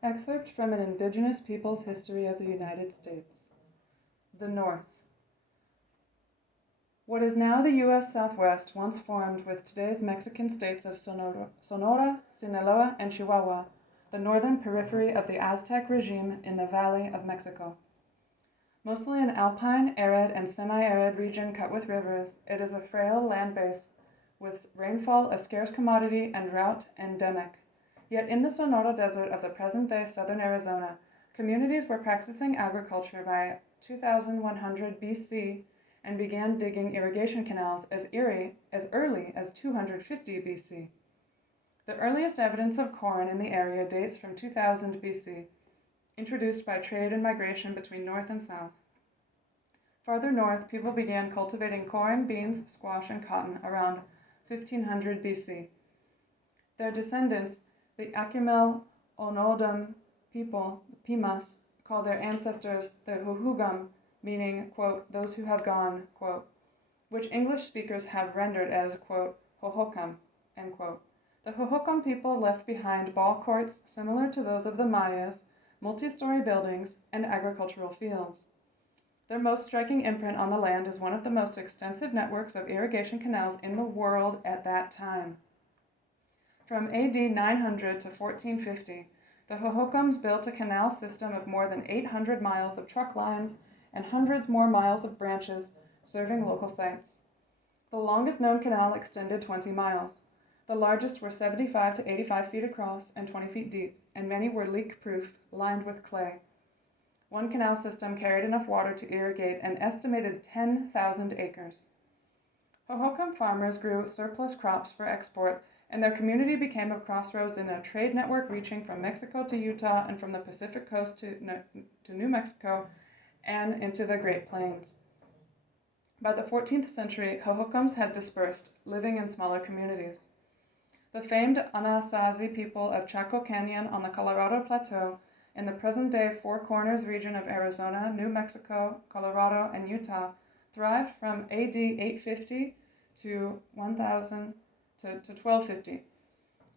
Excerpt from an Indigenous Peoples History of the United States. The North. What is now the U.S. Southwest once formed with today's Mexican states of Sonora, Sinaloa, and Chihuahua, the northern periphery of the Aztec regime in the Valley of Mexico. Mostly an alpine, arid, and semi-arid region cut with rivers, it is a frail land base with rainfall a scarce commodity and drought endemic. Yet in the Sonora Desert of the present-day southern Arizona, communities were practicing agriculture by 2100 BC and began digging irrigation canals as early as 250 BC. The earliest evidence of corn in the area dates from 2000 BC, introduced by trade and migration between north and south. Farther north, people began cultivating corn, beans, squash, and cotton around 1500 BC. Their descendants, the Acumel Onodam people, the Pimas, call their ancestors the Huhugam, meaning, quote, those who have gone, quote, which English speakers have rendered as, quote, Hohokam, end quote. The Hohokam people left behind ball courts similar to those of the Mayas, multi-story buildings, and agricultural fields. Their most striking imprint on the land is one of the most extensive networks of irrigation canals in the world at that time. From AD 900 to 1450, the Hohokams built a canal system of more than 800 miles of truck lines and hundreds more miles of branches serving local sites. The longest known canal extended 20 miles. The largest were 75 to 85 feet across and 20 feet deep, and many were leak-proof, lined with clay. One canal system carried enough water to irrigate an estimated 10,000 acres. Hohokam farmers grew surplus crops for export, and their community became a crossroads in a trade network reaching from Mexico to Utah and from the Pacific coast to New Mexico and into the Great Plains. By the 14th century, Hohokams had dispersed, living in smaller communities. The famed Anasazi people of Chaco Canyon on the Colorado Plateau in the present-day Four Corners region of Arizona, New Mexico, Colorado, and Utah thrived from AD 850 to 1000 to 1250.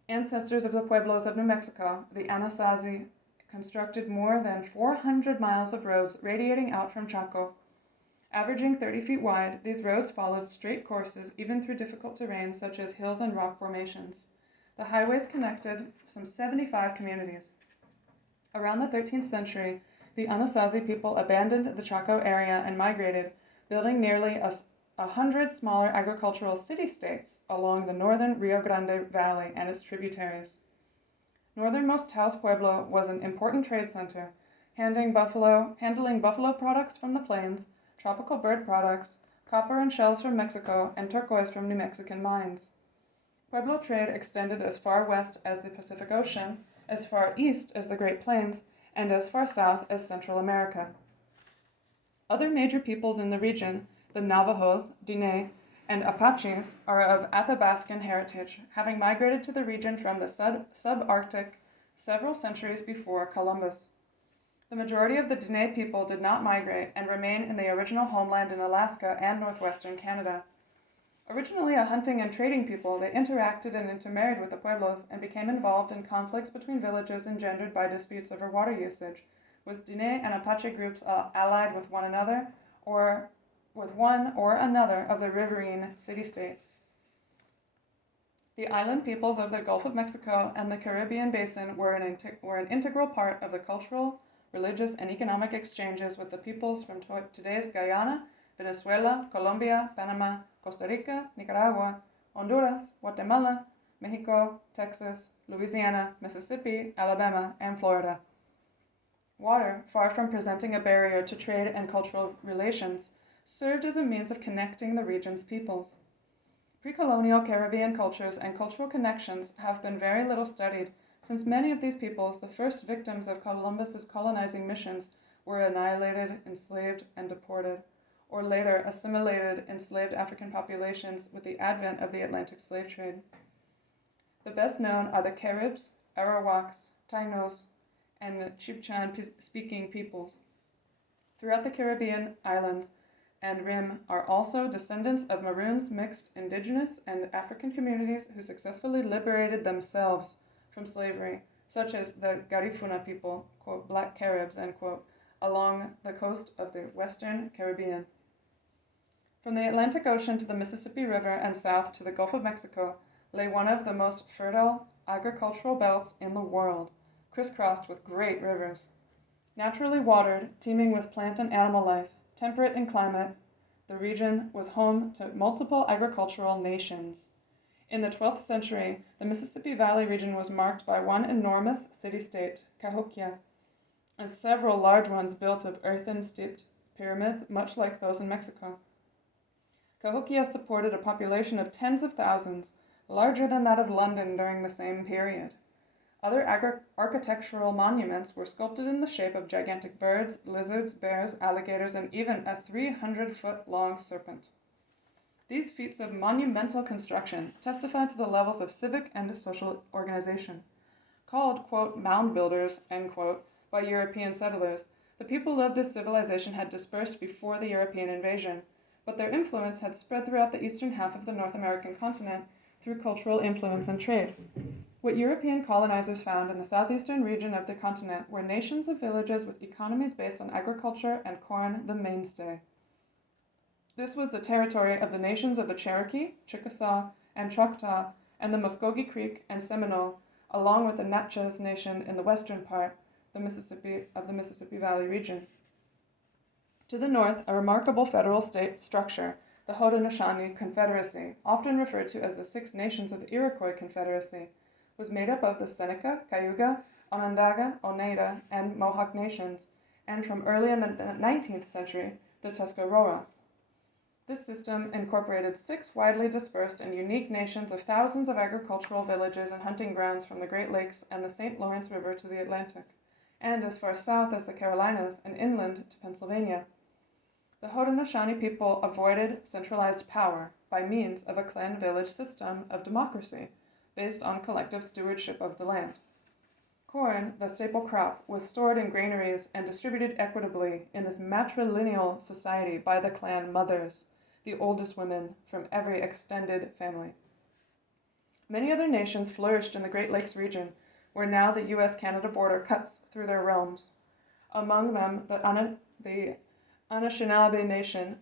Ancestors of the Pueblos of New Mexico, the Anasazi, constructed more than 400 miles of roads radiating out from Chaco. Averaging 30 feet wide, these roads followed straight courses even through difficult terrain such as hills and rock formations. The highways connected some 75 communities. Around the 13th century, the Anasazi people abandoned the Chaco area and migrated, building nearly 100 smaller agricultural city-states along the northern Rio Grande Valley and its tributaries. Northernmost Taos Pueblo was an important trade center, handling buffalo products from the plains, tropical bird products, copper and shells from Mexico, and turquoise from New Mexican mines. Pueblo trade extended as far west as the Pacific Ocean, as far east as the Great Plains, and as far south as Central America. Other major peoples in the region, the Navajos, Diné, and Apaches, are of Athabascan heritage, having migrated to the region from the subarctic several centuries before Columbus. The majority of the Diné people did not migrate and remain in the original homeland in Alaska and northwestern Canada. Originally a hunting and trading people, they interacted and intermarried with the Pueblos and became involved in conflicts between villages engendered by disputes over water usage, with Diné and Apache groups allied with one another or with one or another of the riverine city-states. The island peoples of the Gulf of Mexico and the Caribbean basin were an integral part of the cultural, religious, and economic exchanges with the peoples from today's Guyana, Venezuela, Colombia, Panama, Costa Rica, Nicaragua, Honduras, Guatemala, Mexico, Texas, Louisiana, Mississippi, Alabama, and Florida. Water, far from presenting a barrier to trade and cultural relations, served as a means of connecting the region's peoples. Pre-colonial Caribbean cultures and cultural connections have been very little studied, since many of these peoples, the first victims of Columbus's colonizing missions, were annihilated, enslaved, and deported, or later assimilated enslaved African populations with the advent of the Atlantic slave trade. The best known are the Caribs, Arawaks, Tainos, and Chibchan-speaking peoples. Throughout the Caribbean islands and Rim are also descendants of Maroons mixed Indigenous and African communities who successfully liberated themselves from slavery, such as the Garifuna people, quote, Black Caribs, end quote, along the coast of the Western Caribbean. From the Atlantic Ocean to the Mississippi River and south to the Gulf of Mexico lay one of the most fertile agricultural belts in the world, crisscrossed with great rivers. Naturally watered, teeming with plant and animal life, temperate in climate, the region was home to multiple agricultural nations. In the 12th century, the Mississippi Valley region was marked by one enormous city-state, Cahokia, and several large ones built of earthen-steeped pyramids, much like those in Mexico. Cahokia supported a population of tens of thousands, larger than that of London during the same period. Other architectural monuments were sculpted in the shape of gigantic birds, lizards, bears, alligators, and even a 300-foot-long serpent. These feats of monumental construction testified to the levels of civic and social organization. Called, quote, mound builders, end quote, by European settlers, the people of this civilization had dispersed before the European invasion, but their influence had spread throughout the eastern half of the North American continent through cultural influence and trade. What European colonizers found in the southeastern region of the continent were nations of villages with economies based on agriculture and corn the mainstay. This was the territory of the nations of the Cherokee, Chickasaw, and Choctaw, and the Muskogee Creek and Seminole, along with the Natchez Nation in the western part of the Mississippi Valley region. To the north, a remarkable federal state structure, the Haudenosaunee Confederacy, often referred to as the Six Nations of the Iroquois Confederacy, was made up of the Seneca, Cayuga, Onondaga, Oneida, and Mohawk nations, and from early in the 19th century, the Tuscaroras. This system incorporated 6 widely dispersed and unique nations of thousands of agricultural villages and hunting grounds from the Great Lakes and the St. Lawrence River to the Atlantic, and as far south as the Carolinas and inland to Pennsylvania. The Haudenosaunee people avoided centralized power by means of a clan-village system of democracy based on collective stewardship of the land. Corn, the staple crop, was stored in granaries and distributed equitably in this matrilineal society by the clan mothers, the oldest women from every extended family. Many other nations flourished in the Great Lakes region, where now the U.S.-Canada border cuts through their realms. Among them, the Anishinaabe Nation,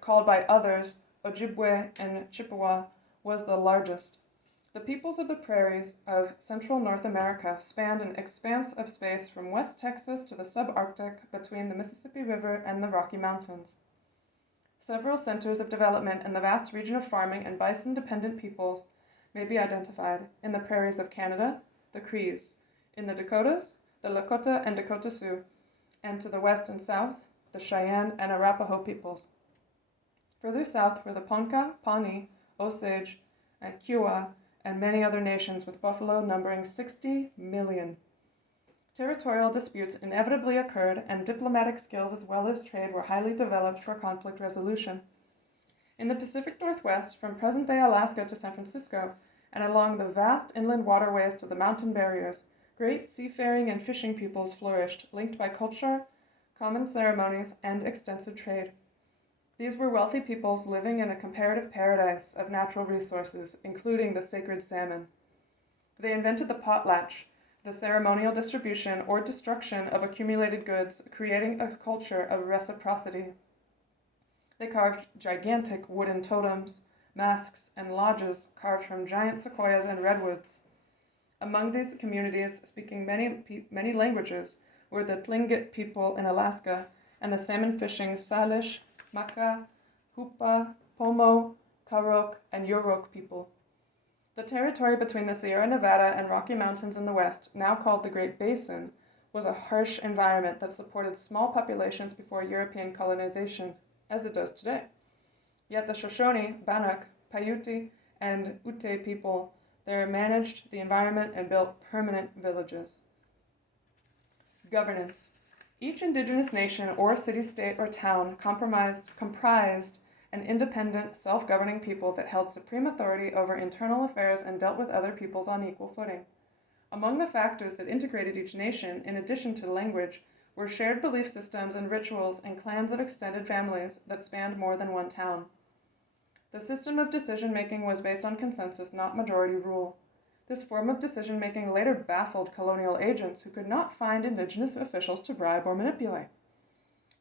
called by others Ojibwe and Chippewa, was the largest. The peoples of the prairies of central North America spanned an expanse of space from West Texas to the subarctic between the Mississippi River and the Rocky Mountains. Several centers of development in the vast region of farming and bison-dependent peoples may be identified in the prairies of Canada, the Crees, in the Dakotas, the Lakota and Dakota Sioux, and to the west and south, the Cheyenne and Arapaho peoples. Further south were the Ponca, Pawnee, Osage, and Kiowa, and many other nations with buffalo numbering 60 million. Territorial disputes inevitably occurred, and diplomatic skills as well as trade were highly developed for conflict resolution. In the Pacific Northwest, from present-day Alaska to San Francisco, and along the vast inland waterways to the mountain barriers, great seafaring and fishing peoples flourished, linked by culture, common ceremonies, and extensive trade. These were wealthy peoples living in a comparative paradise of natural resources, including the sacred salmon. They invented the potlatch, the ceremonial distribution or destruction of accumulated goods, creating a culture of reciprocity. They carved gigantic wooden totems, masks, and lodges carved from giant sequoias and redwoods. Among these communities, speaking many languages, were the Tlingit people in Alaska and the salmon-fishing Salish, Maka, Hupa, Pomo, Karok, and Yurok people. The territory between the Sierra Nevada and Rocky Mountains in the west, now called the Great Basin, was a harsh environment that supported small populations before European colonization, as it does today. Yet the Shoshone, Bannock, Paiute, and Ute people there managed the environment and built permanent villages. Governance. Each indigenous nation or city-state or town comprised an independent, self-governing people that held supreme authority over internal affairs and dealt with other peoples on equal footing. Among the factors that integrated each nation, in addition to language, were shared belief systems and rituals and clans of extended families that spanned more than one town. The system of decision-making was based on consensus, not majority rule. This form of decision-making later baffled colonial agents who could not find indigenous officials to bribe or manipulate.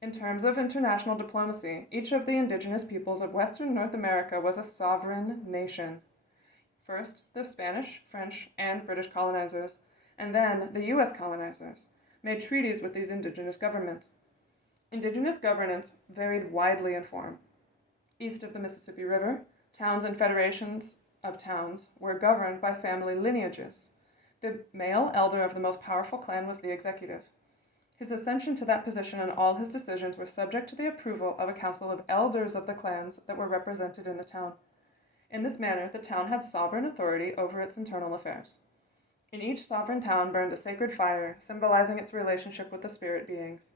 In terms of international diplomacy, each of the indigenous peoples of Western North America was a sovereign nation. First, the Spanish, French, and British colonizers, and then the U.S. colonizers, made treaties with these indigenous governments. Indigenous governance varied widely in form. East of the Mississippi River, towns and federations of towns were governed by family lineages. The male elder of the most powerful clan was the executive. His ascension to that position and all his decisions were subject to the approval of a council of elders of the clans that were represented in the town. In this manner, the town had sovereign authority over its internal affairs. In each sovereign town burned a sacred fire, symbolizing its relationship with the spirit beings.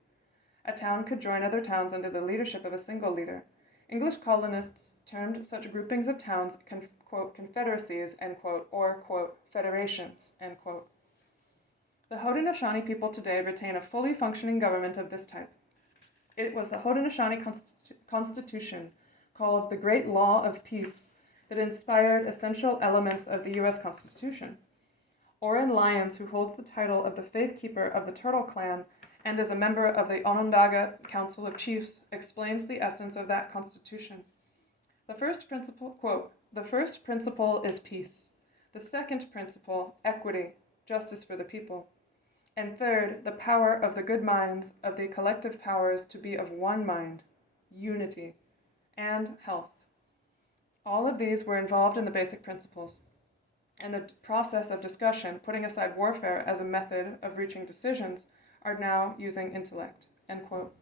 A town could join other towns under the leadership of a single leader. English colonists termed such groupings of towns, quote, confederacies, end quote, or, quote, federations, end quote. The Haudenosaunee people today retain a fully functioning government of this type. It was the Haudenosaunee Constitution, called the Great Law of Peace, that inspired essential elements of the U.S. Constitution. Oren Lyons, who holds the title of the Faith Keeper of the Turtle Clan and is a member of the Onondaga Council of Chiefs, explains the essence of that constitution. The first principle, quote, the first principle is peace. The second principle, equity, justice for the people. And third, the power of the good minds of the collective powers to be of one mind, unity, and health. All of these were involved in the basic principles. And the process of discussion, putting aside warfare as a method of reaching decisions, are now using intellect, end quote.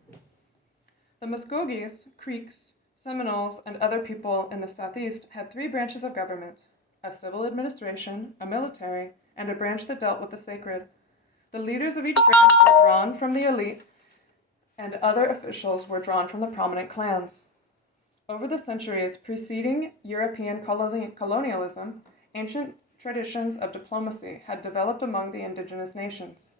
The Muskogees, Creeks, Seminoles, and other people in the Southeast had three branches of government: a civil administration, a military, and a branch that dealt with the sacred. The leaders of each branch were drawn from the elite, and other officials were drawn from the prominent clans. Over the centuries preceding European colonialism, ancient traditions of diplomacy had developed among the indigenous nations.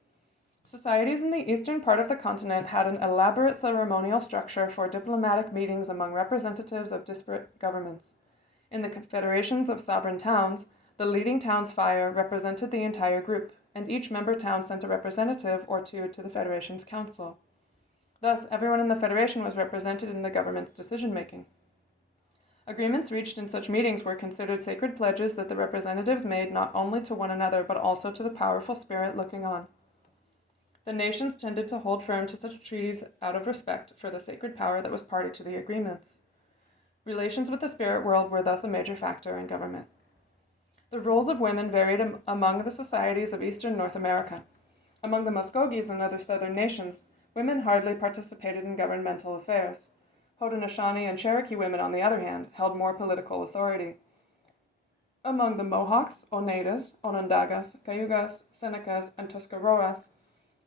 Societies in the eastern part of the continent had an elaborate ceremonial structure for diplomatic meetings among representatives of disparate governments. In the confederations of sovereign towns, the leading town's fire represented the entire group, and each member town sent a representative or two to the federation's council. Thus, everyone in the federation was represented in the government's decision-making. Agreements reached in such meetings were considered sacred pledges that the representatives made not only to one another but also to the powerful spirit looking on. The nations tended to hold firm to such treaties out of respect for the sacred power that was party to the agreements. Relations with the spirit world were thus a major factor in government. The roles of women varied among the societies of eastern North America. Among the Muskogees and other southern nations, women hardly participated in governmental affairs. Haudenosaunee and Cherokee women, on the other hand, held more political authority. Among the Mohawks, Oneidas, Onondagas, Cayugas, Senecas, and Tuscaroras,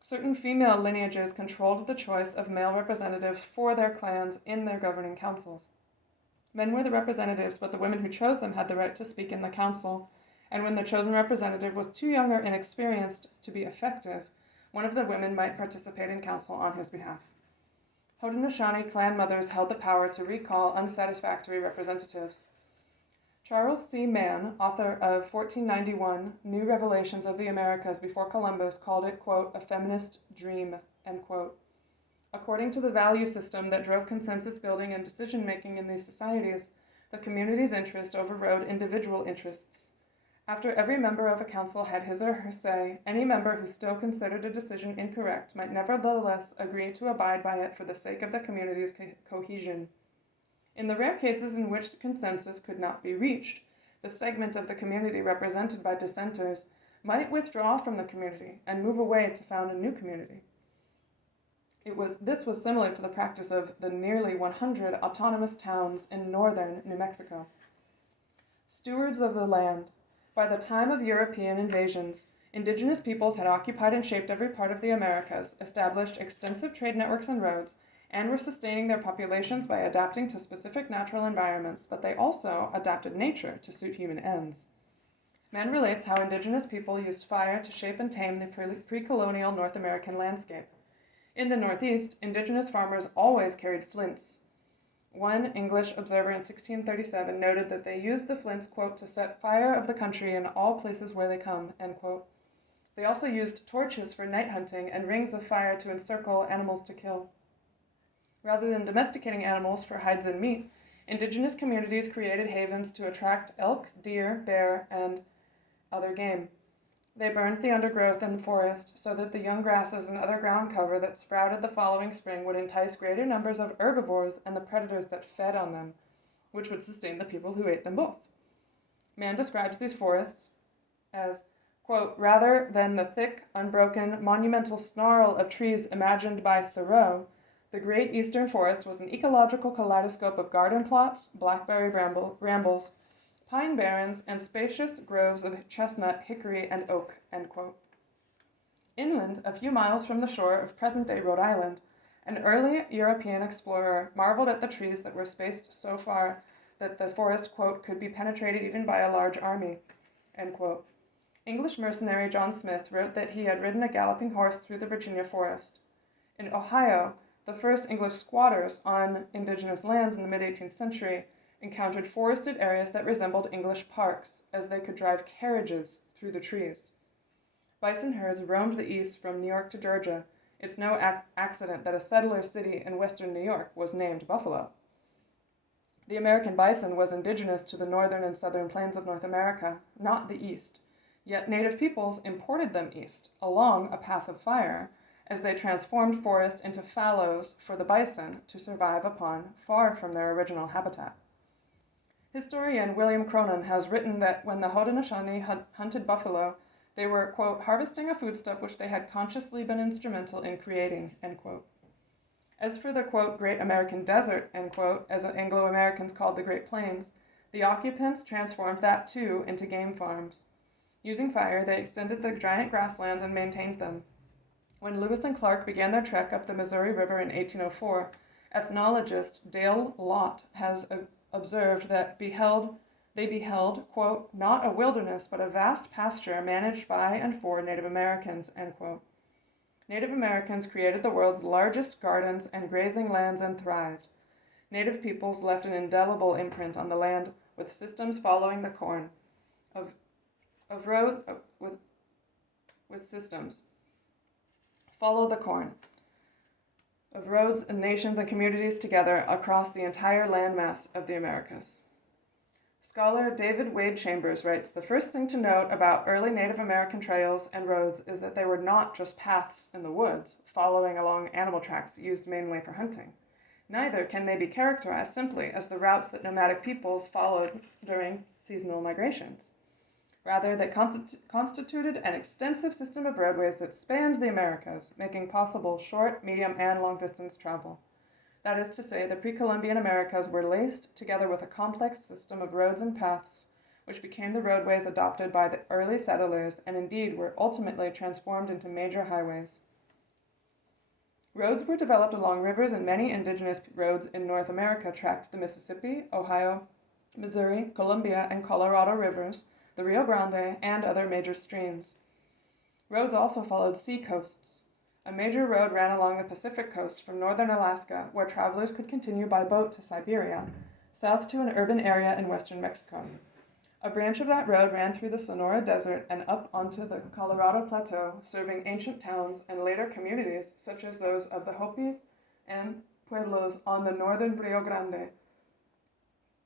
certain female lineages controlled the choice of male representatives for their clans in their governing councils. Men were the representatives, but the women who chose them had the right to speak in the council, and when the chosen representative was too young or inexperienced to be effective, one of the women might participate in council on his behalf. Haudenosaunee clan mothers held the power to recall unsatisfactory representatives. Charles C. Mann, author of 1491, New Revelations of the Americas Before Columbus, called it, quote, a feminist dream, end quote. According to the value system that drove consensus building and decision-making in these societies, the community's interest overrode individual interests. After every member of a council had his or her say, any member who still considered a decision incorrect might nevertheless agree to abide by it for the sake of the community's cohesion. In the rare cases in which consensus could not be reached, the segment of the community represented by dissenters might withdraw from the community and move away to found a new community. This was similar to the practice of the nearly 100 autonomous towns in northern New Mexico. Stewards of the land. By the time of European invasions, indigenous peoples had occupied and shaped every part of the Americas, established extensive trade networks and roads, and were sustaining their populations by adapting to specific natural environments, but they also adapted nature to suit human ends. Mann relates how indigenous people used fire to shape and tame the pre-colonial North American landscape. In the Northeast, indigenous farmers always carried flints One English observer in 1637 noted that they used the flints, quote, to set fire of the country in all places where they come, end quote. They also used torches for night hunting and rings of fire to encircle animals to kill. Rather than domesticating animals for hides and meat, indigenous communities created havens to attract elk, deer, bear, and other game. They burned the undergrowth in the forest so that the young grasses and other ground cover that sprouted the following spring would entice greater numbers of herbivores and the predators that fed on them, which would sustain the people who ate them both. Man describes these forests as, quote, rather than the thick, unbroken, monumental snarl of trees imagined by Thoreau, the great eastern forest was an ecological kaleidoscope of garden plots, blackberry brambles, pine barrens, and spacious groves of chestnut, hickory, and oak, end quote. Inland, a few miles from the shore of present-day Rhode Island, an early European explorer marveled at the trees that were spaced so far that the forest, quote, could be penetrated even by a large army, end quote. English mercenary John Smith wrote that he had ridden a galloping horse through the Virginia forest. In Ohio, the first English squatters on indigenous lands in the mid-18th century encountered forested areas that resembled English parks, as they could drive carriages through the trees. Bison herds roamed the east from New York to Georgia. It's no accident that a settler city in western New York was named Buffalo. The American bison was indigenous to the northern and southern plains of North America, not the east. Yet native peoples imported them east, along a path of fire, as they transformed forest into fallows for the bison to survive upon, far from their original habitat. Historian William Cronin has written that when the Haudenosaunee hunted buffalo, they were, quote, harvesting a foodstuff which they had consciously been instrumental in creating, end quote. As for the, quote, Great American Desert, end quote, as Anglo-Americans called the Great Plains, the occupants transformed that too into game farms. Using fire, they extended the giant grasslands and maintained them. When Lewis and Clark began their trek up the Missouri River in 1804, ethnologist Dale Lott has observed that they beheld, quote, not a wilderness, but a vast pasture managed by and for Native Americans, end quote. Native Americans created the world's largest gardens and grazing lands and thrived. Native peoples left an indelible imprint on the land with systems following the corn, with systems. Follow the corn. Of roads and nations and communities together across the entire landmass of the Americas. Scholar David Wade Chambers writes, the first thing to note about early Native American trails and roads is that they were not just paths in the woods, following along animal tracks used mainly for hunting. Neither can they be characterized simply as the routes that nomadic peoples followed during seasonal migrations. Rather, they constituted an extensive system of roadways that spanned the Americas, making possible short, medium, and long-distance travel. That is to say, the pre-Columbian Americas were laced together with a complex system of roads and paths, which became the roadways adopted by the early settlers and indeed were ultimately transformed into major highways. Roads were developed along rivers, and many indigenous roads in North America tracked the Mississippi, Ohio, Missouri, Columbia, and Colorado rivers, the Rio Grande, and other major streams. Roads also followed sea coasts. A major road ran along the Pacific coast from northern Alaska, where travelers could continue by boat to Siberia, south to an urban area in western Mexico. A branch of that road ran through the Sonora Desert and up onto the Colorado Plateau, serving ancient towns and later communities such as those of the Hopis and Pueblos on the northern Rio Grande.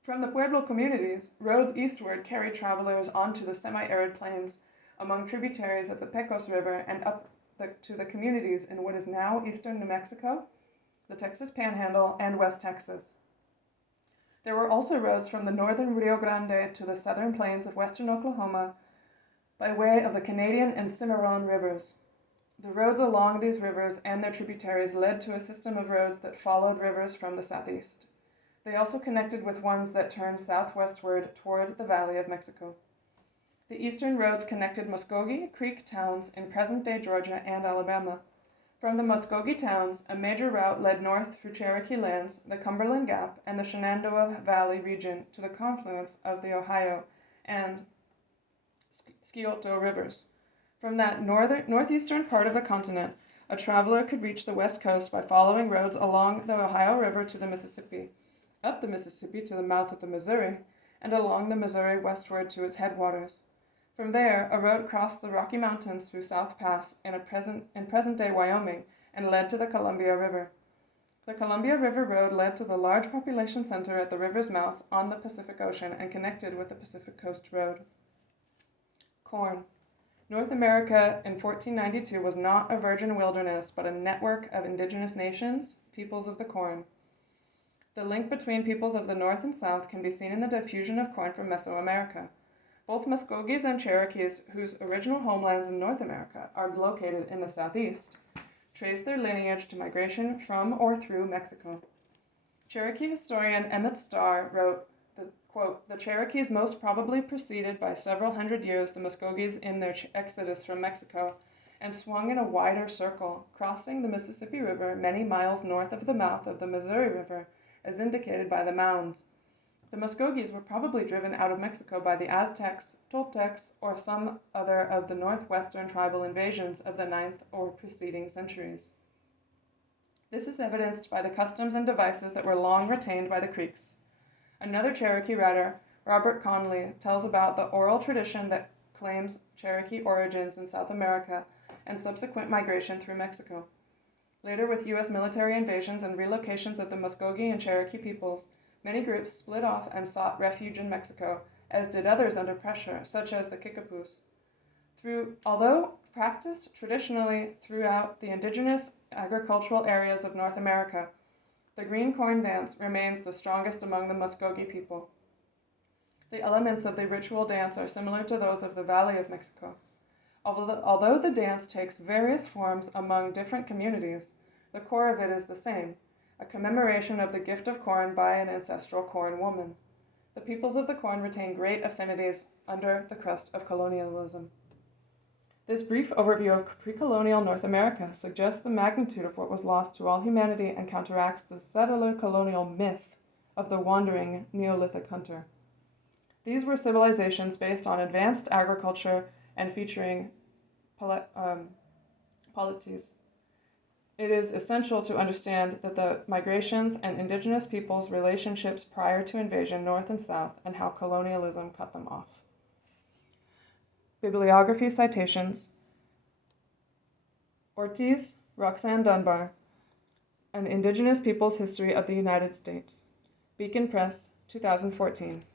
From the Pueblo communities, roads eastward carried travelers onto the semi-arid plains among tributaries of the Pecos River and up to the communities in what is now eastern New Mexico, the Texas Panhandle, and West Texas. There were also roads from the northern Rio Grande to the southern plains of western Oklahoma by way of the Canadian and Cimarron rivers. The roads along these rivers and their tributaries led to a system of roads that followed rivers from the southeast. They also connected with ones that turned southwestward toward the Valley of Mexico. The eastern roads connected Muskogee Creek towns in present-day Georgia and Alabama. From the Muskogee towns, a major route led north through Cherokee lands, the Cumberland Gap, and the Shenandoah Valley region to the confluence of the Ohio and Scioto rivers. From that northeastern part of the continent, a traveler could reach the west coast by following roads along the Ohio River to the Mississippi. up the Mississippi to the mouth of the Missouri, and along the Missouri westward to its headwaters. From there, a road crossed the Rocky Mountains through South Pass in present-day Wyoming and led to the Columbia River. The Columbia River Road led to the large population center at the river's mouth on the Pacific Ocean and connected with the Pacific Coast Road. Corn. North America in 1492 was not a virgin wilderness, but a network of indigenous nations, peoples of the corn. The link between peoples of the North and South can be seen in the diffusion of corn from Mesoamerica. Both Muskogees and Cherokees, whose original homelands in North America are located in the southeast, trace their lineage to migration from or through Mexico. Cherokee historian Emmett Starr wrote, quote, "The Cherokees most probably preceded by several hundred years the Muskogees in their exodus from Mexico, and swung in a wider circle, crossing the Mississippi River many miles north of the mouth of the Missouri River, as indicated by the mounds. The Muskogees were probably driven out of Mexico by the Aztecs, Toltecs, or some other of the northwestern tribal invasions of the 9th or preceding centuries. This is evidenced by the customs and devices that were long retained by the Creeks. Another Cherokee writer, Robert Conley, tells about the oral tradition that claims Cherokee origins in South America and subsequent migration through Mexico. Later, with U.S. military invasions and relocations of the Muskogee and Cherokee peoples, many groups split off and sought refuge in Mexico, as did others under pressure, such as the Kickapoos. Although practiced traditionally throughout the indigenous agricultural areas of North America, the green corn dance remains the strongest among the Muskogee people. The elements of the ritual dance are similar to those of the Valley of Mexico. Although the dance takes various forms among different communities, the core of it is the same, a commemoration of the gift of corn by an ancestral corn woman. The peoples of the corn retain great affinities under the crust of colonialism. This brief overview of pre-colonial North America suggests the magnitude of what was lost to all humanity and counteracts the settler colonial myth of the wandering Neolithic hunter. These were civilizations based on advanced agriculture and featuring polities. It is essential to understand that the migrations and indigenous peoples' relationships prior to invasion, north and south, and how colonialism cut them off. Bibliography Citations. Ortiz, Roxanne Dunbar, An Indigenous Peoples' History of the United States. Beacon Press, 2014.